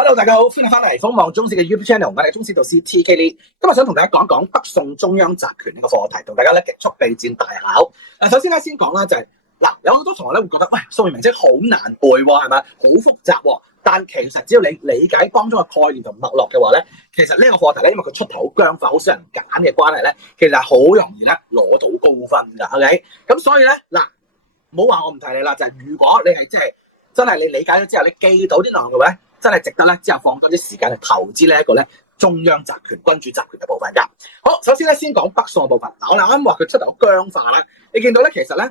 Hello，大家好，歡迎翻嚟《風望中史》嘅 YouTube channel，我係中史導師 TK Lee。今日想同大家講講北宋中央集權呢個課題，同大家咧極速備戰大考。首先咧先講啦，就係有好多同學咧會覺得，喂，宋元明清好難背喎，係咪？好複雜喎。但其實只要你理解當中嘅概念同脈絡嘅話咧，其實呢個課題咧，因為佢出頭好僵化，好少人揀嘅關係咧，其實係好容易咧攞到高分㗎。OK，咁所以咧唔好話我唔提你啦，就係如果你係真係你理解咗之後，你記到啲內容嘅話咧，真係值得咧之後放多啲時間去投資呢一個咧中央集權、君主集權嘅部分㗎。好，首先咧先講北宋嘅部分。我啱啱話佢出頭僵化啦，你見到咧其實咧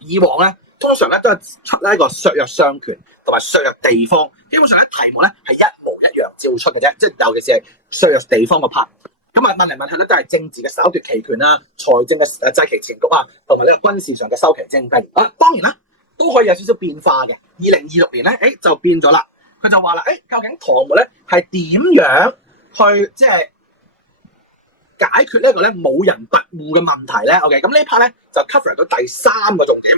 以往咧通常咧都係出呢一個削弱相權同埋削弱地方，基本上咧題目咧係一模一樣照出嘅啫，即係尤其是係削弱地方嘅 part。咁啊問嚟問去咧都係政治嘅稍奪其權啊、財政嘅制其前局啊，同埋呢個軍事上嘅收其徵兵。當然啦，都可以有少少變化嘅。2026年咧，就變咗啦。佢就話啦，究竟唐末咧係點樣去解決呢一個咧冇人跋扈嘅問題咧 ？OK， 咁呢 part 咧就 cover 到第3個重點，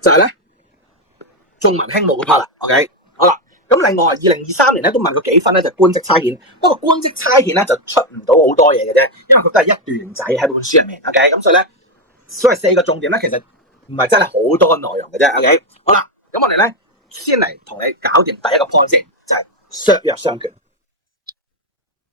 就係咧重文輕武嗰 part 啦。OK， 好啦，咁另外2023年咧都問過幾分咧，就官職差遣。不過官職差遣咧就出唔到好多嘢嘅啫，因為佢都係一段仔喺本書入面。OK， 咁所以咧，所謂4個重點咧，其實唔係真係好多內容嘅啫。OK， 好啦，咁我哋咧先嚟同你搞掂第一個 point 先，就係削弱相權。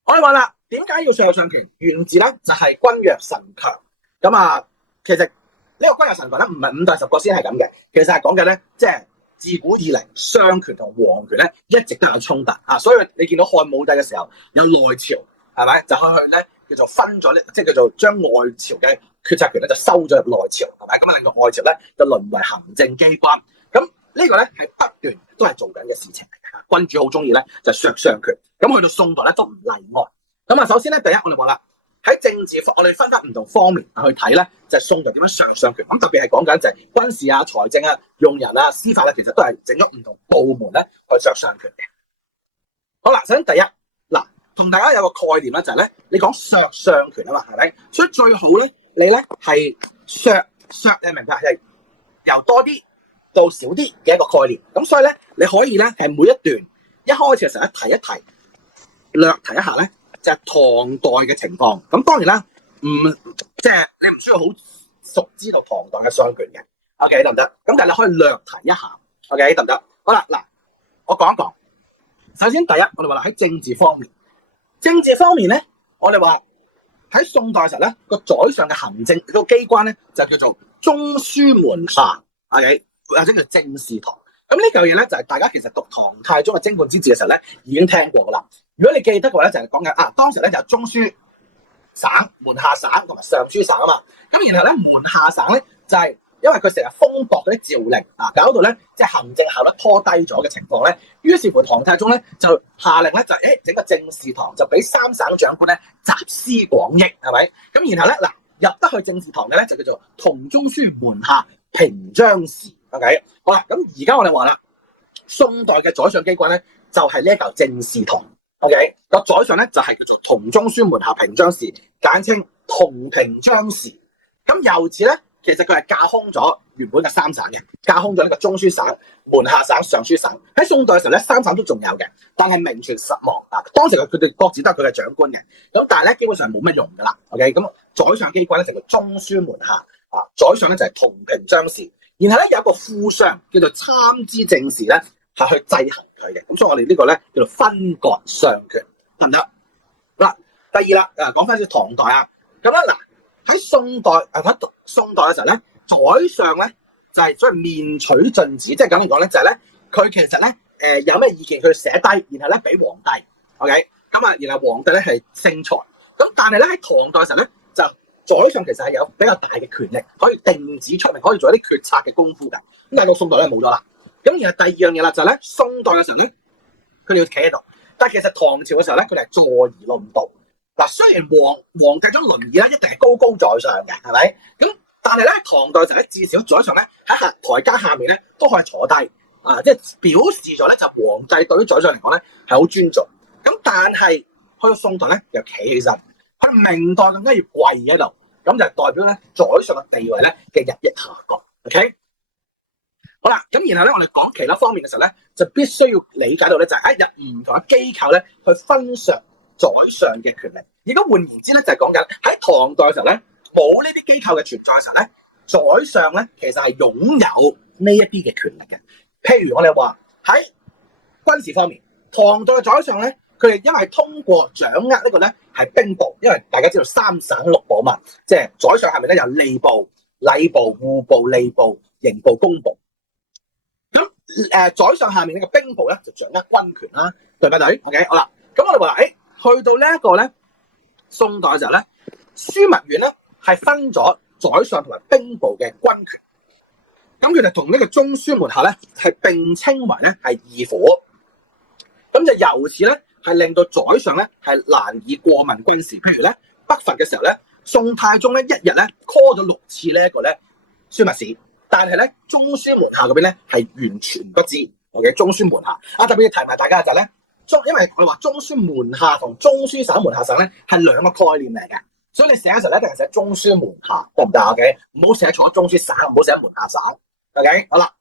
我哋話啦，點解要削弱相權？源自咧就係君弱臣強。咁其實呢個君弱臣強咧唔係5代10國先係咁嘅，其實係講嘅咧，即係自古以嚟相權同皇權咧一直都有衝突啊。所以你見到漢武帝嘅時候有內朝，係咪就去咧叫做分咗咧，即係叫做將外朝嘅決策權咧就收咗入內朝，係咪咁令到外朝咧就淪為行政機關。咁呢個咧係不斷都係做緊嘅事情嚟嘅，君主好中意咧就削相權。咁去到宋代咧都唔例外。咁首先咧第一我哋話啦，喺政治我哋分唔同方面去睇咧，就係宋代點樣削相權。咁特別係講緊就係軍事啊、財政啊、用人啊、司法咧，其實都係整咗唔同部門咧去削相權嘅。好啦，首先第一同大家有個概念咧，就係咧你講削相權啊嘛，係咪？所以最好咧你咧係削，你明白係由多啲到少啲嘅一個概念。咁所以咧你可以咧係每一段一開始嘅時候一提一提，略提一下咧就係唐代嘅情況。咁當然啦，即係你唔需要好熟知道唐代嘅相權嘅。OK 得唔得？咁但係你可以略提一下。OK 得唔得？好啦，我講一講。首先第一，我哋話啦喺政治方面咧，我哋話喺宋代嘅時候咧，個宰相嘅行政個機關咧就叫做中書門下，OK， 或者叫政事堂。咁呢嚿嘢咧就係大家其實讀唐太宗嘅貞觀之治嘅時候咧已經聽過噶啦。如果你記得嘅話咧，就係講緊當時咧就有中書省、門下省同埋尚書省啊嘛。咁然後咧門下省咧就係因為佢成日風駁嗰啲詔令搞到咧即係行政效率拖低咗嘅情況咧，於是乎唐太宗咧就下令咧就整個政事堂就俾3省長官咧集思廣益，係咪？咁然後咧入得去政事堂嘅咧就叫做同中書門下平章事。OK， 好啦，咁而家我哋話啦，宋代嘅宰相機關咧就係呢一嚿政事堂。OK， 個宰相咧就係叫做同中書門下平章事，簡稱同平章事。咁由此咧，其實佢係架空咗原本嘅3省嘅，架空咗呢個中書省、門下省、尚書省。喺宋代嘅時候咧，3省都仲有嘅，但係名存實亡。當時佢哋各自都係佢嘅長官嘅，咁但係咧基本上冇乜用噶啦。OK， 咁宰相機關咧就叫中書門下，宰相咧就係同平章事。然後咧有一個副相叫做參知政事咧，係去制衡佢嘅。咁所以我哋呢個咧叫做分割相權，得唔得？嗱，第二啦，講翻啲唐代啊。咁咧喺宋代宋代嘅時候咧，宰相咧就係所謂面取進旨，即係咁嚟講咧就係咧佢其實咧有咩意見佢寫低，然後咧俾皇帝。OK， 咁然後皇帝咧係聖裁。咁但係咧喺唐代嘅時候咧就宰相其實係有比較大嘅權力，可以定旨出名，可以做一啲決策嘅功夫㗎。咁但係到宋代咧冇咗啦。咁然後第二樣嘢啦就係咧，宋代嘅時候咧，佢哋要企喺度，但係其實唐朝嘅時候咧，佢哋係坐而論道。雖然皇帝張輪椅咧一定係高高在上嘅，係咪？咁但係咧唐代嘅時候咧，至少宰相咧喺台階下面咧都可以坐低，即係表示咗咧就皇帝對於宰相嚟講咧係好尊重。咁但係去到宋代咧又企起身。去明代更加要跪喺度，咁就代表咧宰相嘅地位咧嘅日益下降。OK， 好啦，咁然後咧我哋講其他方面嘅時候咧，就必須要理解到咧，就係有唔同嘅機構咧去分削宰相嘅權力。而家換言之咧，就係講緊喺唐代嘅時候咧，冇呢啲機構嘅存在嘅時候咧，宰相咧其實係擁有呢一啲嘅權力嘅。譬如我哋話喺軍事方面，唐代嘅宰相咧，佢哋因為係通過掌握呢個咧係兵部，因為大家知道三省六部嘛，即係宰相下面咧有吏部、禮部、戶部、吏部、刑部、工部。咁宰相下面呢個兵部咧就掌握軍權啦，對唔對 ？OK， 好啦，咁我哋話去到呢一個咧宋代嘅時候咧，樞密院咧係分咗宰相同埋兵部嘅軍權，咁佢哋同呢個中書門下咧係並稱為咧係二府，咁就由此咧係令到宰相咧係難以過問軍事。譬如咧北伐嘅時候咧，宋太宗咧一日咧 call 咗6次呢一個咧樞密使，但係咧中書門下嗰邊咧係完全不知。OK， 中書門下特別要提埋大家就係咧因為我哋話中書門下同中書省門下省咧係兩個概念嚟嘅，所以你寫嘅時候咧一定係寫中書門下，得唔得 ？OK， 唔好寫錯中書省，唔好寫門下省。OK， 好啦，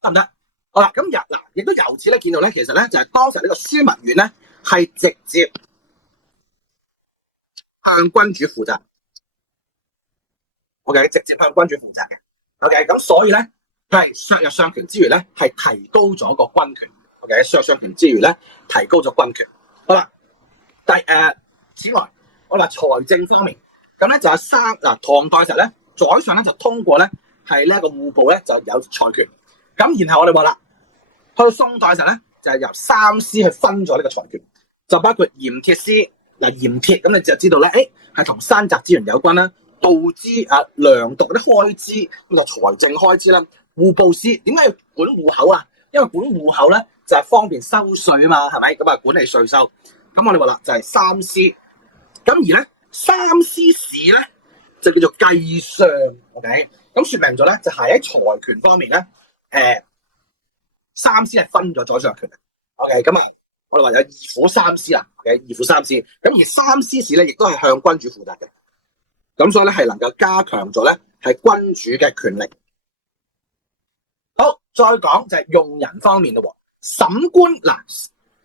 得唔得？好啦，咁亦都由此咧見到咧，其實咧就係當時呢個樞密院咧係直接向君主負責。OK， 直接向君主負責嘅。OK， 咁所以咧係削弱相權之餘咧係提高咗個軍權。OK， 削弱相權之餘咧提高咗軍權。好啦，此外我話財政方面，咁咧就有唐代嘅時候咧，宰相咧就通過咧係呢一個戶部咧就有財權。咁然後我哋話啦，去到宋代嘅時候咧，就係由三司去分咗呢個財權，就包括鹽鐵司。鹽鐵咁你就知道咧，係同山澤資源有關啦，道支糧讀嗰啲開支，咁就財政開支啦。戶部司點解要管戶口啊？因為管戶口咧就係方便收稅啊嘛，係咪？咁管理稅收。咁我哋話啦，就係三司。咁而咧三司使咧就叫做計相。OK， 咁說明咗咧就係喺財權方面咧，三司係分咗宰相權力。OK， 咁我哋話有二府三司啦。OK， 二府三司。咁而三司使咧亦都係向君主負責嘅。咁所以咧係能夠加強咗咧係君主嘅權力。好，再講就係用人方面咯。審官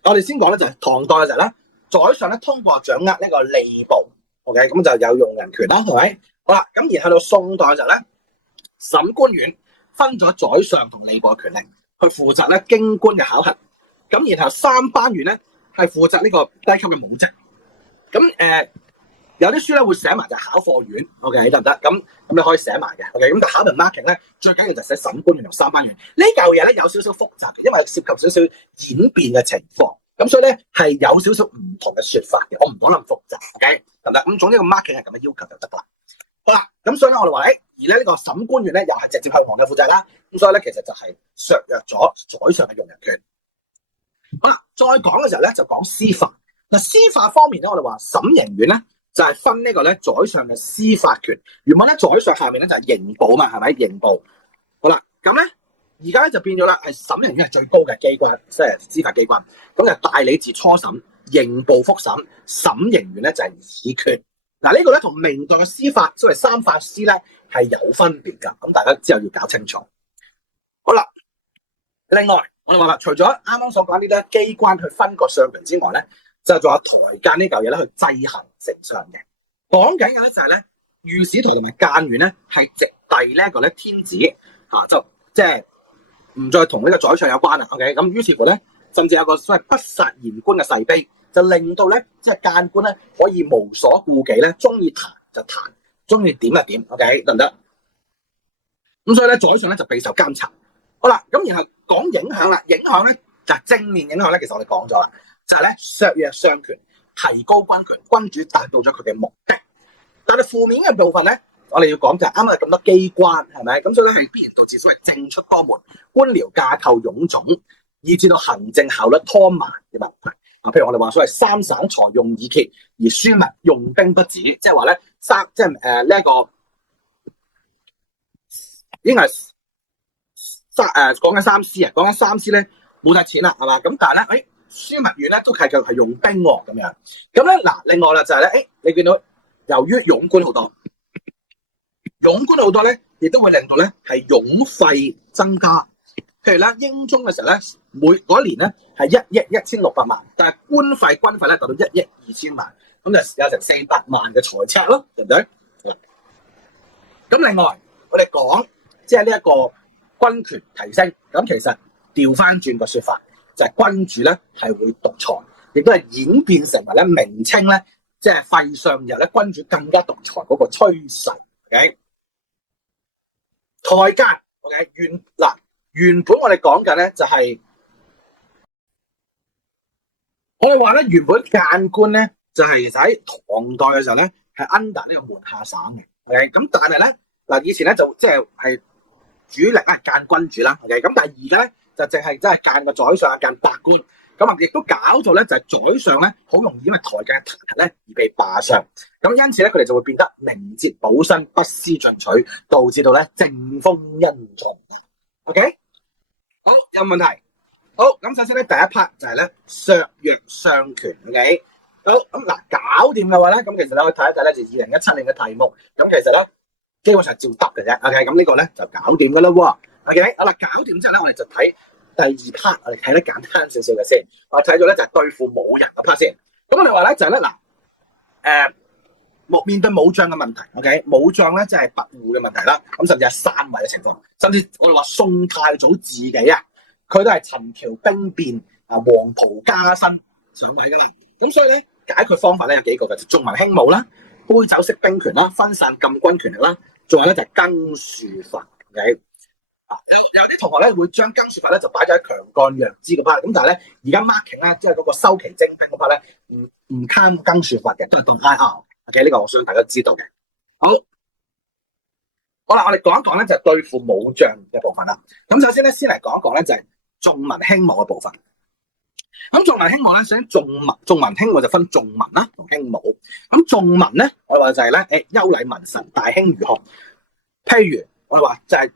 我哋先講咧就係唐代嘅時候咧，宰相咧通過掌握呢個吏部。OK， 咁就有用人權啦，係咪？好啦，咁而去到宋代嘅時候咧，審官院分咗宰相同吏部嘅權力，去負責咧京官嘅考核。咁然後三班院咧係負責呢個低級嘅武職。咁有啲書咧會寫埋就考貨院。OK， 得唔得？咁你可以寫埋嘅。OK， 咁但考評 marking 咧最緊要就寫審官院同三班院。呢嚿嘢咧有少少複雜，因為涉及少少演變嘅情況。咁所以咧係有少少唔同嘅說法嘅，我唔講咁複雜。OK， 得唔得？咁總之個 marking 係咁嘅要求就得啦。好啦，咁所以咧我哋話而咧呢個審官院咧又係直接向皇帝負責啦。咁所以咧其實就係削弱咗宰相嘅用人權。好啦，再講嘅時候咧就講司法。司法方面咧我哋話審刑院咧就係分呢個咧宰相嘅司法權。原本咧宰相下面咧就係刑部嘛，係咪？刑部。好啦，咁咧而家咧就變咗啦，係審刑院係最高嘅機關，即係司法機關。咁就大理寺初審、刑部複審、審刑院咧就係議決。呢個咧同明代嘅司法所謂三法司咧係有分別噶。咁大家之後要搞清楚。好啦，另外我哋話啦，除咗啱啱所講呢啲機關去分割相權之外咧，就仲有台監呢嚿嘢咧去制衡丞相嘅。講緊嘅咧就係咧御史台同埋諫員咧係直隸呢一個咧天子就即係唔再同呢個宰相有關啦。OK， 咁於是乎咧，甚至有個所謂不殺言官嘅誓碑，就令到咧即係諫官咧可以無所顧忌咧，中意彈就彈，中意點就點。OK， 得唔得？咁所以咧宰相咧就備受監察。好啦，咁然後講影響啦，影響咧就係正面影響咧，其實我哋講咗啦。就係咧削弱相權，提高軍權，君主達到咗佢嘅目的。但係負面嘅部分咧，我哋要講就係啱啱咁多機關，係咪？咁所以咧係必然導致所謂政出多門、官僚架構臃腫，以至到行政效率拖慢嘅問題。譬如我哋話所謂三省財用已竭，而樞密用兵不止，即係話咧呢一個應該係講緊三司啊，講緊三司咧冇晒錢啦，係嘛？咁但係咧樞密院咧都係繼續係用兵喎，咁樣。咁咧另外啦就係咧，你見到由於冗官好多咧，亦都會令到咧係冗費增加。譬譬如咧英宗嘅時候咧，嗰年咧係1億1600萬，但係軍費咧達到1億2000萬，咁就有成400萬嘅財赤咯，對唔對？咁另外我哋講即係呢一個軍權提升，咁其實調翻轉個說法就係君主咧係會獨裁，亦都係演變成為咧明清咧即係廢上日咧君主更加獨裁嗰個趨勢。OK， 台監 OK 原本我哋講緊咧就係我哋話咧原本諫官咧就係其實喺唐代嘅時候咧係 under 呢個門下省嘅。OK， 咁但係咧嗱以前咧就即係主力咧諫君主啦。OK， 咁但係而家咧就淨係真係諫個宰相、諫百官，咁啊亦都搞咗咧就係宰相咧好容易因為台監嘅彈劾咧而被罷相，咁因此咧佢哋就會變得明哲保身、不思進取，導致到咧政風恩重。OK， 好，有問題？好，咁首先咧第一 part 就係咧削弱相權。OK， 好，咁嗱搞掂嘅話咧，咁其實咧可以睇一睇咧就2017年嘅題目，咁其實咧基本上照得嘅啫。OK， 咁呢個咧就搞掂噶啦喎。OK， 好啦，搞掂之後咧，我哋就睇第二 part， 我哋睇得簡單少少嘅先。我睇咗咧就係對付武人嘅 part 先。咁我哋話咧就係咧面對武將嘅問題。OK， 武將咧即係跋扈嘅問題啦。咁甚至係篡位嘅情況，甚至我哋話宋太祖自己啊，佢都係陳橋兵變啊，黃袍加身上位噶啦。咁所以咧解決方法咧有幾個嘅，就重文輕武啦，杯酒釋兵權啦，分散禁軍權力啦，仲有咧就係更戍法。OK，有啲同學咧會將更戍法咧就擺咗喺強幹弱枝嗰 part， 咁但係咧而家 marking 咧即係嗰個收旗徵兵嗰 part 咧唔攤更戍法嘅，都係當 IR。OK， 呢個我相信大家知道嘅。好啦，我哋講一講咧就係對付武將嘅部分啦。咁首先咧先嚟講一講咧就係重文輕武嘅部分。咁重文輕武咧，首先重文輕武就分重文啦同輕武。咁重文咧，我哋話就係咧優禮文臣，大興儒學。譬如我哋話就係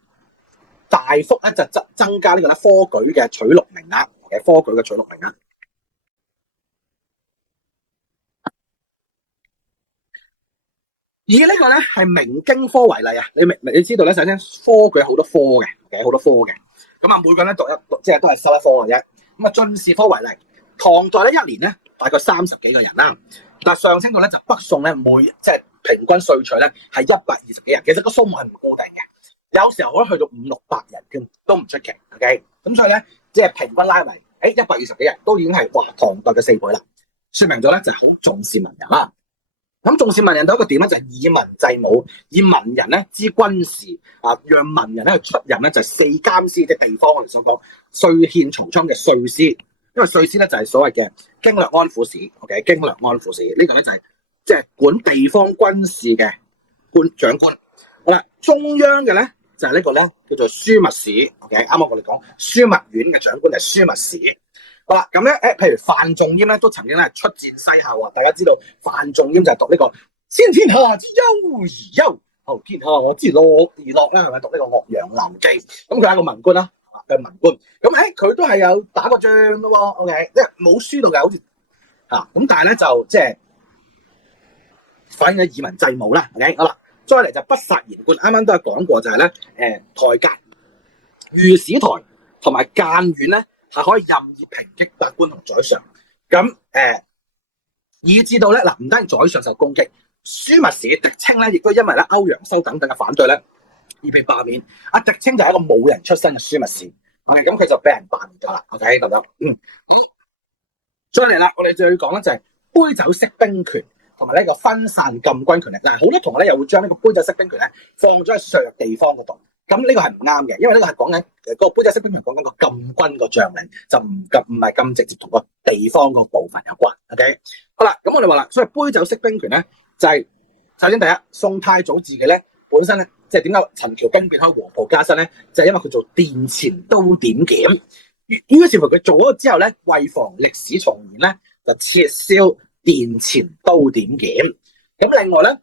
大幅咧就增加呢個咧科舉嘅取錄名額嘅科舉嘅取錄名額。而呢個咧係明經科為例啊，你知道咧，首先科舉好多科嘅，好多科嘅。咁啊，每個人咧讀即係都係收一科嘅啫。咁啊，進士科為例，唐代咧一年咧大概30幾個人啦，但係上升到咧就北宋咧即係平均稅取咧係120幾人，其實個數目係唔固定嘅，有時候可以去到500-600人添，都唔出奇。OK， 咁所以咧即係平均拉為120幾人，都已經係話唐代嘅4倍啦，說明咗咧就係好重視文人啦。咁重視文人到一個點咧，就係以文制武，以文人咧知軍事啊，讓文人咧去出任咧就係四監司，即係地方我哋所講稅憲曹倉嘅稅司，因為稅司咧就係所謂嘅經略安撫使。OK， 經略安撫使呢個咧就係即係管地方軍事嘅長官。好啦，中央嘅咧就係呢個咧叫做樞密使。OK， 啱啱我哋講樞密院嘅長官係樞密使。好啦，咁咧譬如范仲淹咧都曾經咧出戰西夏啊，大家知道范仲淹就係讀呢個先天下之憂而憂，後天下我之樂而樂咧，係咪讀呢個《岳陽樓記》？咁佢係一個文官啦，佢係文官。咁佢都係有打過仗噶喎。OK， 即係冇輸到嘅，好似咁，但係咧就即係反映咗以文制武啦。OK， 好啦，再嚟就不殺言官，啱啱都係講過就係咧台監、御史台同埋諫院咧。係可以任意抨擊百官同宰相，咁以至到咧唔單止宰相受攻擊，樞密使狄青咧亦都因為咧歐陽修等等嘅反對咧而被罷免。阿狄青就係一個武人出身嘅樞密使，OK， 咁佢就俾人罷免咗啦。OK， 得唔得？好，再嚟啦，我哋就要講咧就係杯酒釋兵權同埋呢個分散禁軍權力。嗱，好多同學咧又會將呢個杯酒釋兵權咧放咗喺削弱地方嗰度。咁呢個係唔啱嘅，因為呢個係講緊個杯酒釋兵權，講緊個禁軍個將領，就唔係咁直接同個地方個部分有關。OK， 好啦，咁我哋話啦，所以杯酒釋兵權咧就係首先第一，宋太祖自己咧本身咧即係點解陳橋兵變可以黃袍加身咧，就係因為佢做殿前都點檢，於是乎佢做咗之後咧，為防歷史重現咧，就撤銷殿前都點檢。咁另外咧，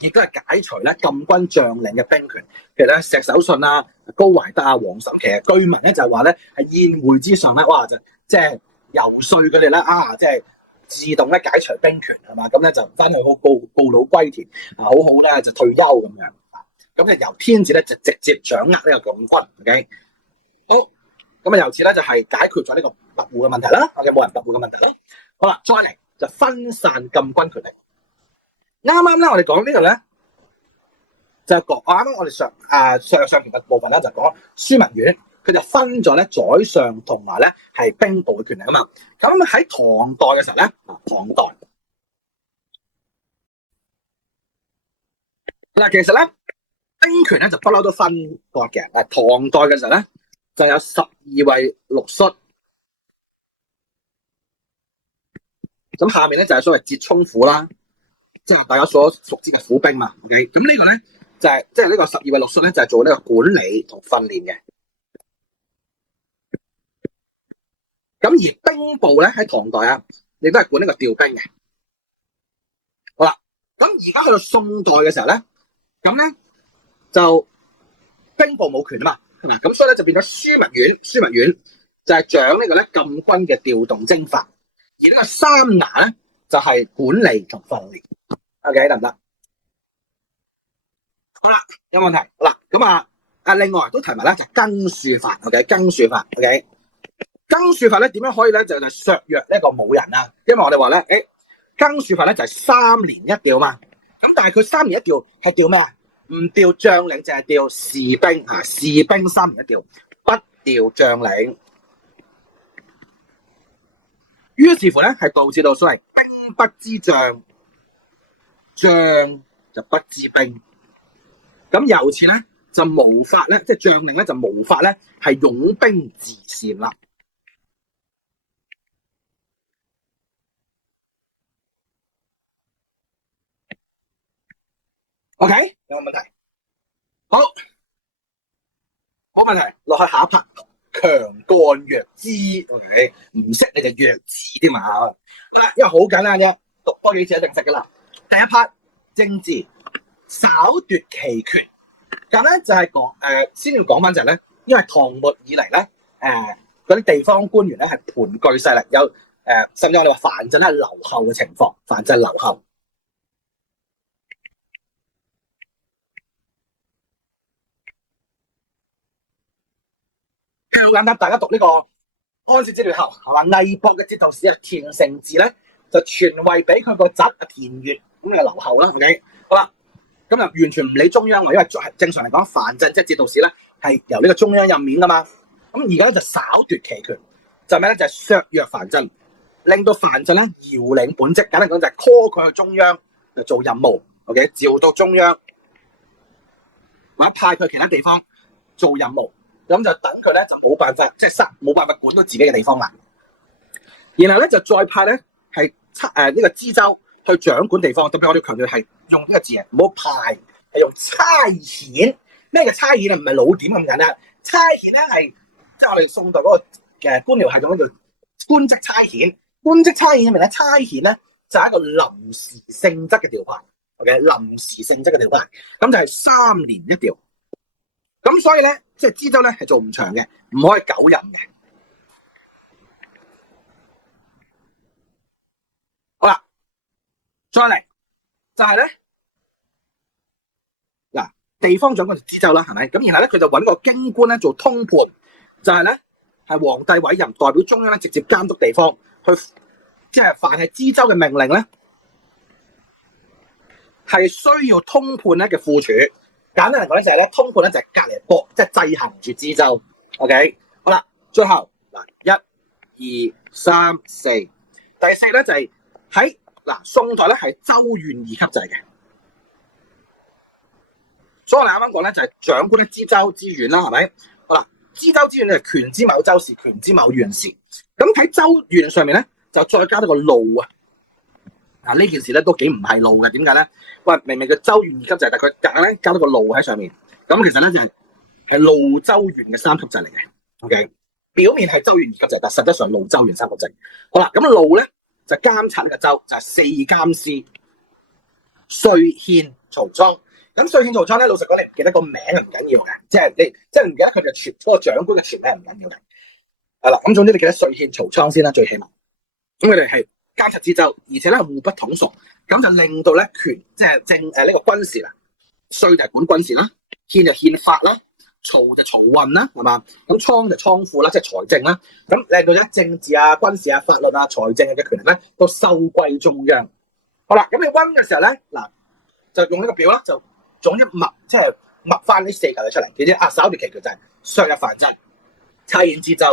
亦都係解除咧禁軍將領嘅兵權，譬如咧石守信啊、高懷德啊、王審，其實據聞咧就係話咧喺宴會之上咧，哇就即係游說佢哋咧即係自動咧解除兵權係嘛，咁咧就翻去好告老歸田好好咧就退休咁樣，咁就由天子咧就直接掌握呢個禁軍。OK， 好，咁啊由此咧就係解決咗呢個跋扈嘅問題啦。OK，冇人跋扈嘅問題啦。好啦，再嚟就分散禁軍權力。啱啱咧我哋講呢度咧就講啱啱我哋上期嘅部分咧就講樞密院，佢就分咗咧宰相同埋咧係兵部嘅權力啊嘛。咁喺唐代嘅時候咧，唐代嗱其實咧兵權咧就不嬲都分割嘅。唐代嘅時候咧就有12位陸戌，咁下面咧就係所謂節衝府啦，即係大家所熟知嘅府兵嘛。OK， 咁呢個咧就係即係呢個12位陸戌咧就係做呢個管理同訓練嘅。咁而兵部咧喺唐代啊，亦都係管呢個調兵嘅。好啦，咁而家去到宋代嘅時候咧，咁咧就兵部冇權啊嘛，係嘛？咁所以咧就變咗樞密院，樞密院就係掌呢個咧禁軍嘅調動征發，而呢個三衙咧就係管理同訓練。OK， 得唔得？好啦，有問題。好啦，咁另外都提埋咧就更戍法。OK， 更戍法。OK， 更戍法咧點樣可以咧就削弱呢個武人啊？因為我哋話咧，更戍法咧就係3年一調嘛。咁但係佢3年一調係調咩啊？唔調將領，淨係調士兵啊！士兵3年一調，不調將領。於是乎咧，係導致到所謂兵不知將，將就不知兵。咁由此咧就無法咧，即係將領咧就無法咧係擁兵自善啦。OK， 有冇問題？好，冇問題。落去下一 part， 強幹弱枝。OK， 唔識你就弱智添嘛。因為好簡單啫，讀多幾次一定識噶啦。第一 part 政治稍奪其權，咁咧就係講先要講翻就係咧，因為唐末以嚟咧嗰啲地方官員咧係盤踞勢力，有甚至我哋話藩鎮係留後嘅情況，藩鎮留後。好簡單，大家讀呢個安史之亂後係嘛？魏博嘅節度使田承嗣咧就傳位俾佢個侄田悅，咁就留後啦。OK， 好啦，咁就完全唔理中央，因為正常嚟講，藩鎮即係節度使咧係由呢個中央任免噶嘛。咁而家就稍奪其權，就係咩咧？就係削弱藩鎮，令到藩鎮咧遙領本職。簡單講就係 call 佢去中央就做任務。OK， 召到中央或者派佢去其他地方做任務。咁就等佢咧就冇辦法，即係冇辦法管到自己嘅地方啦。然後咧就再派咧係呢個知州去掌管地方。特別我哋強調係用呢個字啊，唔好派，係用差遣。咩叫差遣啊？唔係老點咁簡單。差遣咧係即係我哋宋代嗰個嘅官僚系統叫官職差遣。官職差遣入面咧，差遣咧就係一個臨時性質嘅調派。OK， 臨時性質嘅調派，咁就係3年一調。咁所以咧，即係知州咧係做唔長嘅，唔可以久任嘅。好啦，再嚟就係咧嗱，地方長官就知州啦，係咪？咁然後咧佢就揾個京官咧做通判，就係咧係皇帝委任，代表中央咧直接監督地方，去即係凡係知州嘅命令咧，係需要通判咧嘅副署。簡單嚟講咧就係咧，通判咧就係隔籬膊，即係制衡住知州。OK， 好啦，最後嗱1、2、3、4，第4咧就係喺宋代咧係州縣2級制嘅。所以我哋啱啱講咧就係掌管咧知州知縣啦，係咪？好啦，知州知縣咧係權之某州事，權之某縣事。咁喺州縣上面咧就再加多個路啊。呢件事咧都幾唔係路嘅，點解咧？喂，明明個州縣2級制，但係佢夾硬咧加多個路喺上面，咁其實咧就係路州縣嘅3級制嚟嘅。OK， 表面係州縣2級制，但實質上路州縣3級制。好啦，咁路咧就監察呢個州，就係4監司稅憲曹倉。咁稅憲曹倉咧，老實講，你唔記得個名係唔緊要嘅，即係你即係唔記得佢哋全嗰個長官嘅全名唔緊要嘅。係啦，咁總之你記得稅憲曹倉先啦，最起碼。咁佢哋係監察知州，而且咧互不統屬，咁就令到咧權即係呢個軍事啦，稅就係管軍事啦，憲就憲法啦，漕就漕運啦，係嘛？咁倉就倉庫啦，即係財政啦。咁令到咧政治啊、軍事啊、法律啊、財政嘅權力咧都收歸中央。好啦，咁你溫嘅時候咧，嗱就用呢個表啦，就總之默即係默翻呢四嚿嘢出嚟。記住啊，稍奪其權就係削弱藩鎮、察言節奏、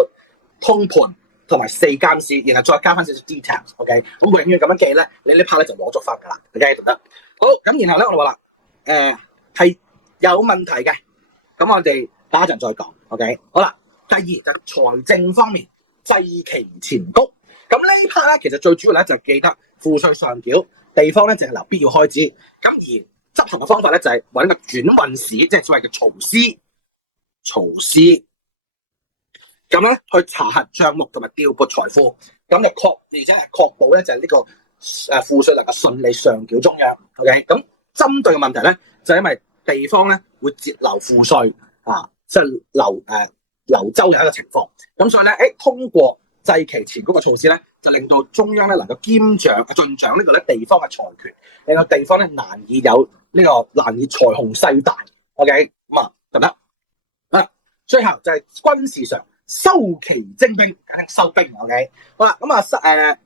通盤同埋四監司，然後再加翻少少 details。OK， 咁永遠咁樣記咧，你呢 part 咧就攞足翻㗎啦。OK， 得唔得？好，咁然後咧我哋話啦，係有問題嘅，咁我哋等一陣再講。OK， 好啦，第二就財政方面，制期前谷。咁呢 part 咧其實最主要咧就記得賦稅上繳，地方咧淨係留必要開支。咁而執行嘅方法咧就係揾個轉運使，即係所謂嘅曹司，咁咧去查核帳目同埋調撥財富，咁就而且係確保咧就係呢個賦稅能夠順利上繳中央。OK， 咁針對嘅問題咧就係因為地方咧會節流賦稅啊，即係流州嘅一個情況。咁所以咧，通過制期前谷嘅措施咧，就令到中央咧能夠盡掌呢個咧地方嘅財權，令到地方咧難以財雄勢大。OK， 咁啊得唔得？啊，最後就係軍事上收期徵兵，收兵。OK， 好啦，咁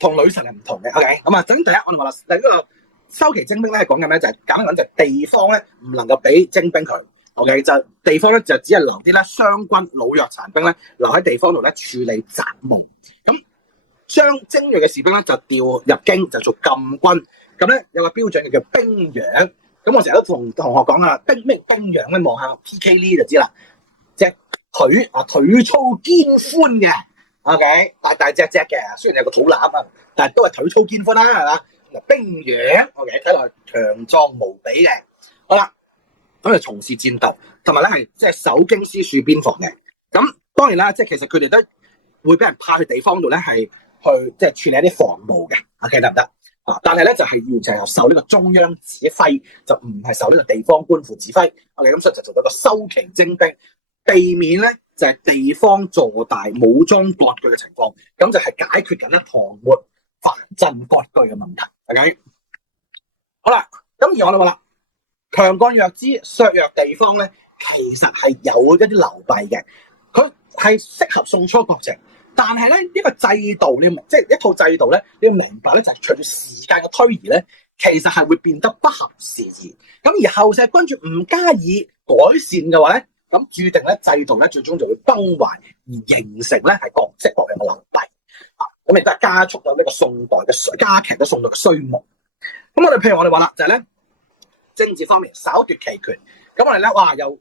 同女臣係唔同嘅。OK， 咁啊，第一我哋話啦，呢個收期徵兵咧係講緊咩？就係簡單講就係地方咧唔能夠俾徵兵佢。OK， 就地方咧就只係留啲咧湘軍老弱殘兵咧留喺地方度咧處理雜務，咁將精鋭嘅士兵咧就調入京就做禁軍。咁咧有個標準叫兵養，咁我成日都同同學講啦，兵養咧望下 PK 呢就知啦，即係腿粗肩寬嘅 ，OK， 大隻嘅，雖然有個肚腩啊，但係都係腿粗肩寬啦，係嘛？兵養 OK， 睇落去強壯無比嘅。好啦。咁就從事戰鬥，同埋咧係即係守京師戍邊防嘅。咁當然啦，即係其實佢哋都會俾人派去地方度咧，係去即係處理一啲防務嘅。OK， 得唔得啊？但係咧就係完全係受呢個中央指揮，就唔係受呢個地方官府指揮。OK， 咁所以就做到個收期徵兵，避免咧就係地方坐大武裝割據嘅情況。咁就係解決緊咧唐末藩鎮割據嘅問題。OK， 好啦，咁而我哋話啦。強幹弱枝削弱地方咧，其實係有一啲流弊嘅。佢係適合宋初國情，但係咧呢個制度你即係一套制度咧，你要明白咧就係隨住時間嘅推移咧，其實係會變得不合時宜。咁而後世君主唔加以改善嘅話咧，咁注定咧制度咧最終就會崩壞，而形成咧係各式各樣嘅流弊。咁亦都係加速咗呢個宋代嘅加劇咗宋代嘅衰亡。咁我哋譬如我哋話啦，就係咧。政治方面稍奪其權，咁我哋咧哇又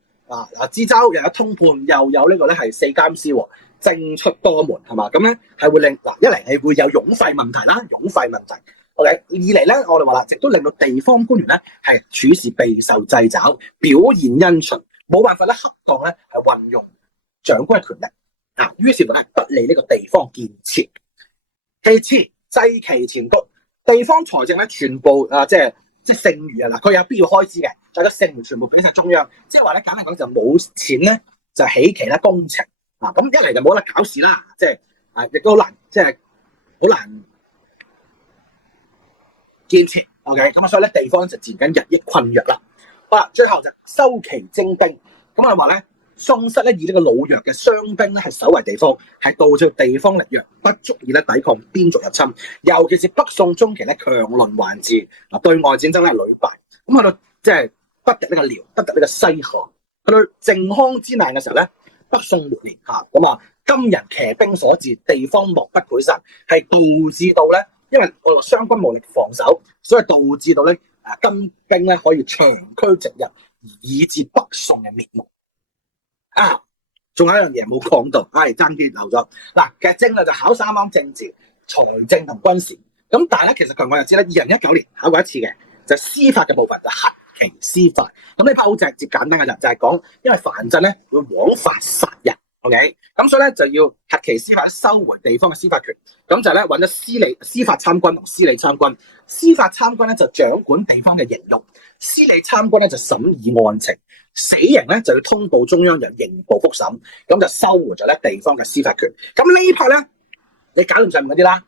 知州又有通判，又有呢個咧係四監司，政出多門係嘛？咁咧係會令一嚟係會有冗費問題啦，冗費問題。OK， 二嚟咧我哋話啦，亦都令到地方官員咧係處事備受掣肘，表現因循，冇辦法咧恰當咧係運用長官嘅權力啊，於是乎咧不利呢個地方建設。其次，制期前谷，地方財政咧全部即係剩餘啊！嗱，佢有必要開支嘅，但係個剩餘全部俾晒中央，即係話咧簡單講就冇錢咧就起其他工程啊！咁一嚟就冇得搞事啦，即係亦都好難，即係好難建設。OK， 咁所以咧地方就自然日益困弱啦。好啦，最後就收期徵兵，咁我話咧宋室咧以呢個老弱嘅傷兵咧係守衛地方，係導致地方力弱，不足以咧抵抗邊族入侵。尤其是北宋中期咧強鄰環峙，對外戰爭咧屢敗。咁去到即係不敵呢個遼，不敵呢個西漢，去到靖康之難嘅時候咧，北宋末年金人騎兵所至，地方莫不潰散，係導致到咧，因為我哋湘軍無力防守，所以導致到咧金兵咧可以長驅直入，而以致北宋嘅滅亡。仲有一樣嘢冇講到，爭啲漏咗。嗱，其實政略就考啱啱政治、財政同軍事。咁但係咧，其實強幹弱枝咧，2019年考過一次嘅，就係司法嘅部分，就核期司法。咁呢 part 好直接簡單嘅就係講，因為藩鎮咧會枉法殺人 ，OK， 咁所以咧就要核期司法收回地方嘅司法權。咁就咧揾咗司法參軍同司理參軍。司法參軍咧就掌管地方嘅刑獄，司理參軍咧就審議案情。死刑咧就要通報中央人刑部復審，咁就收回咗咧地方嘅司法權。咁呢 part 咧，你搞掂晒嗰啲啦，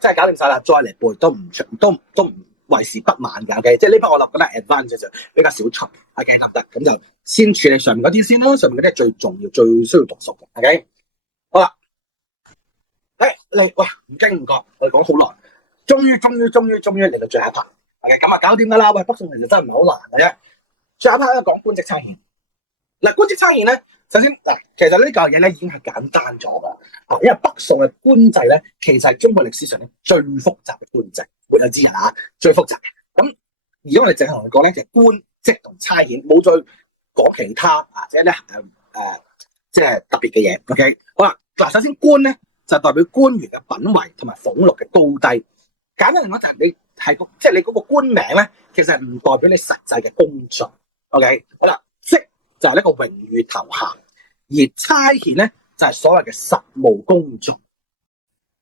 真係搞掂晒啦，再嚟背都唔為時不晚嘅。OK， 即係呢筆我覺得 advance 就比較少出。OK， 得唔得？咁就先處理上面嗰啲先咯，上面嗰啲係最重要、最需要讀熟嘅。OK， 好啦，你喂唔經唔覺，我哋講好耐，終於嚟到最後一 part。OK， 咁啊搞掂㗎啦。喂，北宋其實真係唔係好難嘅啫。最後一 part 咧講官職差遣。嗱，官職差遣咧，首先嗱，其實呢嚿嘢咧已經係簡單咗㗎。因為北宋嘅官制咧，其實係中國歷史上咧最複雜嘅官制，沒有之一啊，最複雜。咁而家我哋淨係同你講咧，就係官職同差遣，冇再講其他或者咧即係特別嘅嘢。OK， 好啦，嗱，首先官咧就代表官員嘅品位同埋俸祿嘅高低。簡單嚟講，你係即係你嗰個官名咧，其實唔代表你實際嘅工作。OK， 好啦，職就係呢個榮譽頭銜，而差遣咧就係所謂嘅實務工作。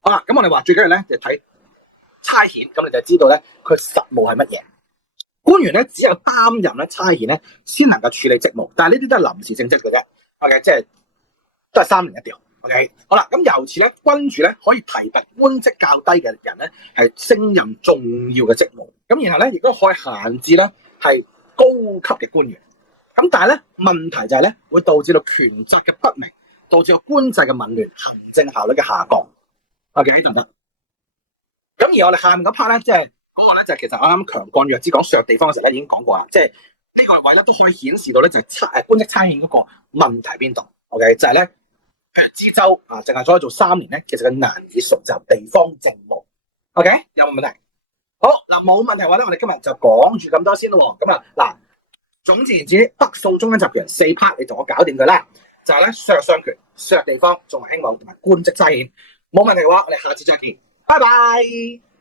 好啦，咁我哋話最緊要咧就睇差遣，咁你就知道咧佢實務係乜嘢。官員咧只有擔任咧差遣咧，先能夠處理職務，但係呢啲都係臨時性質嘅啫。OK， 即係都係3年一調。OK， 好啦，咁由此咧，君主咧可以提拔官職較低嘅人咧，係升任重要嘅職務。咁然後咧，亦都可以限制咧係高級嘅官員。咁但係咧問題就係咧，會導致到權責嘅不明，導致到官制嘅紊亂，行政效率嘅下降。OK， 得唔得？咁而我哋下面嗰 part 咧，即係嗰個咧就係其實我啱強幹弱枝講削地方嘅時候咧已經講過啦，即係呢個位咧都可以顯示到咧就係官職差遣嗰個問題邊度。OK， 就係咧。譬如知州啊，淨係可以做3年咧，其實佢難以熟習地方政務。OK， 有冇問題？好嗱，冇問題嘅話咧，我哋今日就講住咁多先咯。咁啊嗱，總之言之，北宋中央集權4 part， 你同我搞掂佢啦。就係咧削商權、削地方、重文輕武同埋官職差遣。冇問題嘅話，我哋下次再見，拜拜。